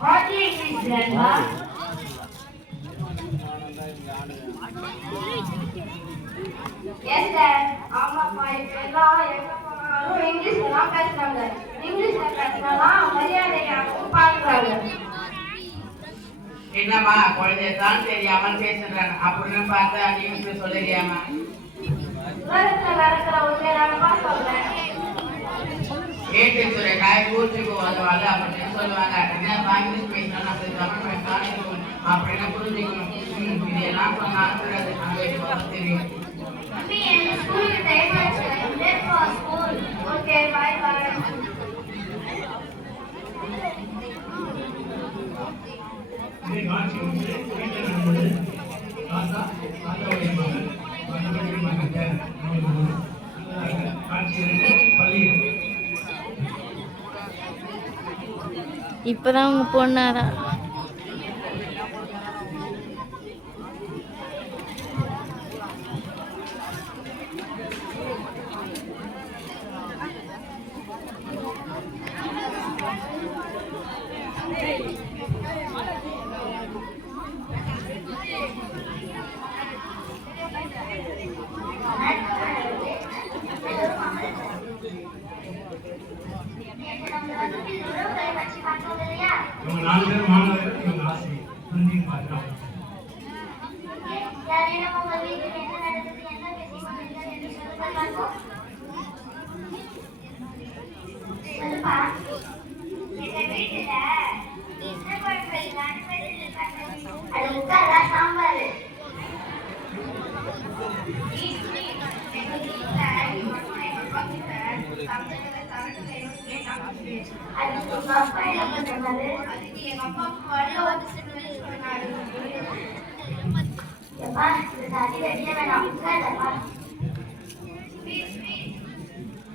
What English, Grandma? Yes, Dad. ஆமாப்பா இப்ப எல்லாம் எங்க போனாலும் இங்கிலீஷ்ல தான் பேசுறாங்க. இங்கிலீஷ்ல பேசினா மரியாதையாகவும் பாக்குறாங்க. என்னம்மா குழந்தை தான் தெரியாமல் பேசுறாங்க அப்படின்னு பார்த்தா நீங்க சொல்லுறியாமா? உலகத்துல நடக்கிற உண்மையானப்பா சொல்றேன். ஏட்டு துறை காய் ஊற்றுக்கு வருவாங்க அப்படின்னு சொல்லுவாங்க. என்ன இங்கிலீஷ் பேசினா தமிழ் பேசணும் அப்படின்னு புரிஞ்சுக்கணும். இதெல்லாம் சொன்னாலும் தெரியும். ஸ்கூலுக்கு டைம் ஆச்சு. Late for school. Okay bye bye. இப்பதான் அவங்க பொண்ணாரா?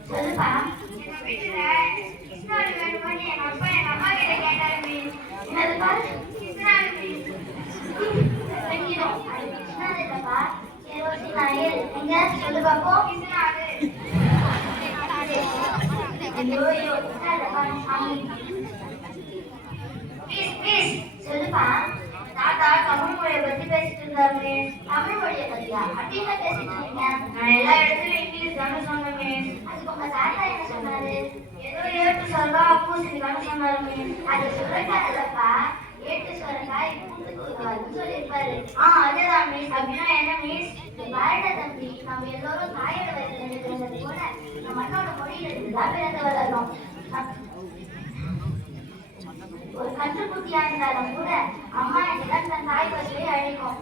சொல்லுப்பா. வீட்டுல கிருஷ்ணாடு வேணுமான்னு எங்க அப்பா எங்க அம்மா கிட்ட கேட்டாரு. என்னதுப்பா? கிருஷ்ணாடு கிருஷ்ணாடு இல்லப்பா. எங்க சொல்லு பாப்போம். கிருஷ்ணாடு சொல்லுப்பா. தாத்தா தமிழ் மொழியை பத்தி பேசிட்டு இருந்தாருமே. தமிழ் மொழியை பத்தியா? அப்படின்னு பேசிட்டு இருக்கீங்க. நான் எல்லா இடத்துலயும் இங்கிலீஷ் தானே சொன்னேமே. அதுக்கு உங்க தாத்தா என்ன சொன்னாரு? ஏதோ ஏட்டு சொல்றா பூசணிக்கான்னு சொன்னாருமே. அது சொல்லிட்டாருல்லப்பா. ஏட்டு சொல்றக்காய் பூத்துக்கு சொல்லியிருப்பாரு. அதுதான் மிஸ். அப்படின்னா என்ன மிஸ்? பாருட தம்பி, நம்ம எல்லோரும் தாயோட வயசுல இருக்கிறது போல நம்ம மண்ணோட மொழியில இருந்துதான் பிறந்து வளர்றோம். ஒரு கற்றுக்குட்டியா இருந்தாலும் கூட அம்மா என்றுதான் தன் தாய் பசுவை அழைக்கும்.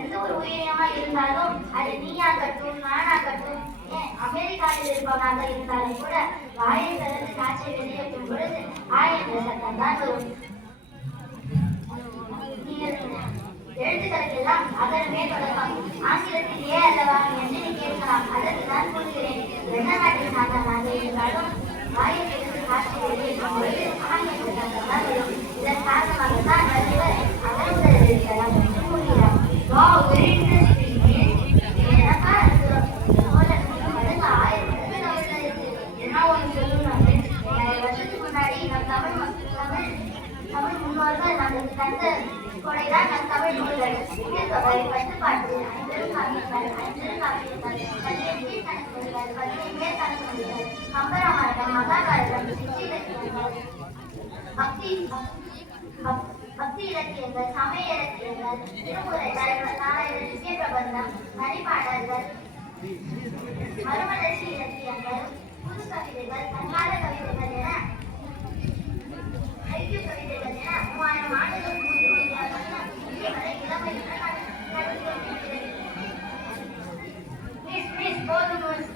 எந்த ஒரு உயிரினமா இருந்தாலும் அது நீயாகட்டும் நானாகட்டும், அமெரிக்காவில் இருப்பவனாக இருந்தாலும் கூட வாயை திறந்து காற்றை வெளியேற்றும் பொழுது என்ற சத்தம் தான் வரும். எழுத்துக்களுக்கெல்லாம் அகரமே தொடக்கம். ஆங்கிலத்தில் ஏ அல்லவா என்று நீ கேட்கலாம். அதற்கு நான் கூறுகிறேன், எந்த நாட்டில் சாதாரண இருந்தாலும் வாயை திறந்து காற்றை வெளியேற்றும் பொழுது என்ற சத்தம் தான் வரும். இதன் காரணமாகத்தான் வள்ளுவர் அகரமுதல் எழுதலாம் என்று கூறுகிறார். தமிழ் முன்னோர்கள் நமக்கு தந்த கொடைதான் நம் தமிழ் நூல்கள். பட்டுப்பாட்டு, கம்பராமாயணம், மகாபாரதம், பக்தி இலக்கியங்கள், சமய இலக்கியங்கள், திருமுறைகள், நாலாயிரம் திவ்ய பிரபந்தம், வழிபாடல்கள், மறுமலர்ச்சி இலக்கியங்கள், புது கவிதைகள், தன்கால கவிதைகள் என ஐக்கிய கவிதைகள் என 3000 ஆண்டுகளுக்கு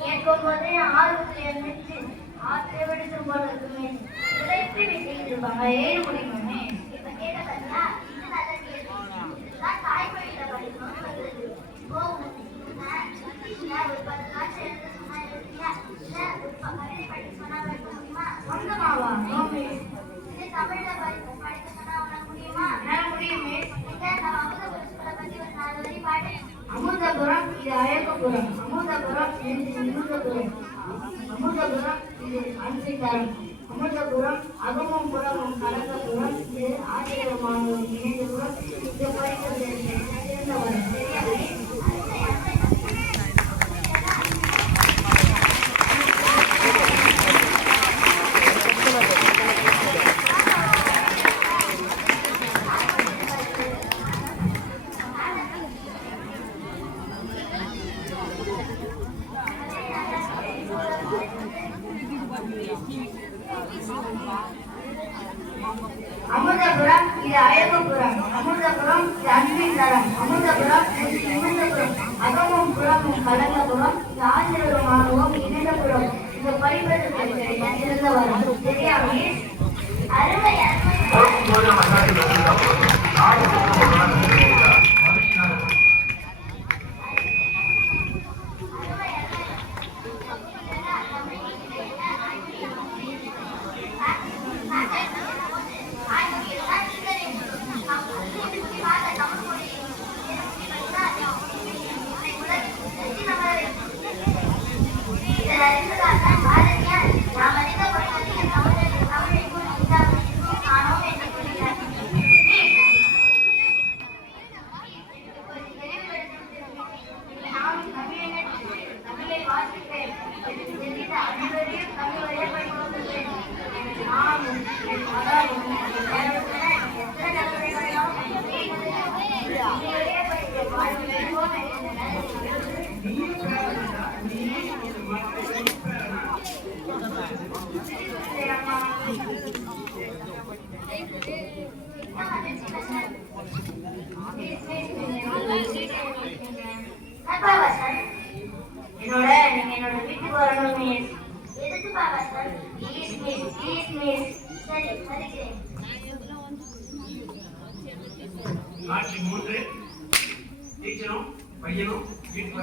கேட்கும் போதே ஆர்வத்தில் இருந்துச்சு. ஆத்திரை வெடிக்கும் போல இருக்குமே. உழைத்து செய்திருப்பாங்க. ஏழு முடியுமே. இப்ப கேட்ட பத்தியா? இது நல்ல கேள்வி. இதுதான் தாய்மொழியில படிக்கணும்னு சொல்றது. ஒரு 10 நாள் எழுத சொன்னா எழுதியா? இல்ல ஒரு கவிதை படிக்க சொன்னா படிக்க முடியுமா? சொந்தமாவா? இது தமிழ்ல படிக்க சொன்னா உனக்கு முடியுமா? முடியுமே. நம்ம அமுதபுரத்தை பத்தி ஒரு 4 வரி பாடு. அமுதபுரம் இது அழகபுரம். அமுதபுரம் இது நிமிதபுரம். அமுதபுரம் இது அன்சிதாரம். அமுதபுரம் அகமும் புறமும் கலந்த அமுதபுரம் இது அழகுபுரம், அமுதபுரம் இது அன்பின் தரம், அமுதபுரம் இது நிமிர்ந்தபுரம், அகமும் புறமும் கலந்தபுரம் இது ஆசிரியருமாகவும் இணைந்தபுரம். இந்த படிப்பதற்கு நான் சிறந்த வரம் தெரியாமே. அருமை அருமை. என்னோட நீங்க என்னோட வீட்டுக்கு வரணும் மிஸ். எதுக்கு Baba sir? Please miss, please miss. சரி வருகிறேன். காட்சி 3 டீச்சரும் பையனும் வீட்டுக்கு